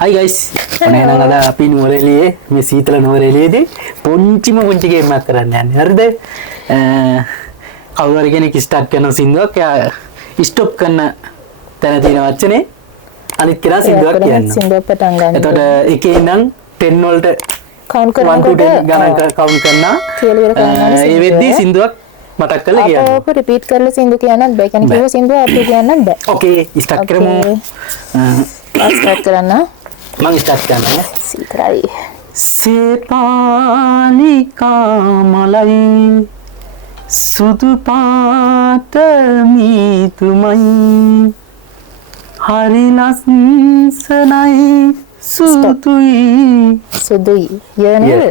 Hi guys. ඔනේ නම් අද අපි නුවරඑළියේ මේ සීතල නුවරඑළියේදී පුංචි ගේම් එකක් කරන්න යන්නේ. හරිද? කවුරු හරි කෙනෙක් ස්ටාර්ට් කරන සින්දුවක් එයා ස්ටොප් කරන තැන තියෙන වචනේ අනිත් කෙනා සින්දුවක් කියනවා. සින්දුව පටන් ගන්න. එතකොට එකේ ඉඳන් 10 වලට කවුන්ට් 1 to 10 ගණන් කවුන්ට් කරනවා. කියලා ඉවර කරනවා. ඒ වෙද්දී සින්දුවක් මතක් කරලා කියන්න. අපෝ රිපීට් කරලා සින්දු කියන්නත් බෑ. කියන්නේ කිව්ව සින්දුව අපිට කියන්නත් බෑ. ඕකේ ස්ටාර්ට් කරමු. ස්ටාර්ට් කරන්න. මම ස්ටාර්ට් කරනවා. සීතරයි. සේපාලිකා මලයි සුදු පාට මීතුමයි හරි ලස්සනයි සුදුයි යන්නේ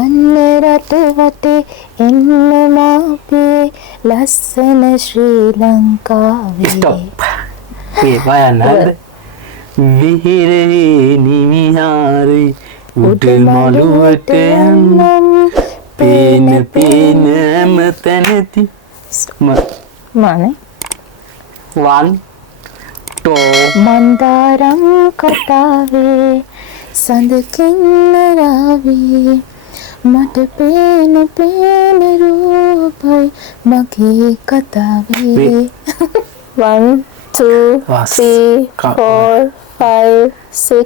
යන්න රට වටේ එන්න මාපේ ලස්සන ශ්‍රී ලංකාවේ ස්ටොප් මේ වයන්නද විහිරේ නිවිහාරි උඩ මළුවට යන්නම් පේන මතනති මානේ 1 මන්දාරම් කතාවේ සඳ කින්නරාවේ මට පේන රූපයි මගේ කතාවේ 1 2 3 4 5 6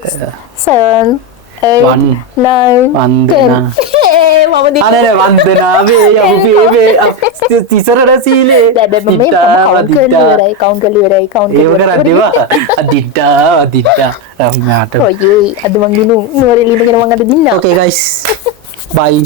7 8 9 10 අනේ වන්දනාවේ යමුපේ තිසරට සීලේ කවුන්ට් කරලා ඉවරයි අදිට්ටා රම්මාට ඔයයි අද මං ගිනු නුවරඑළියට ගෙන මං අද දින්නා okay guys bye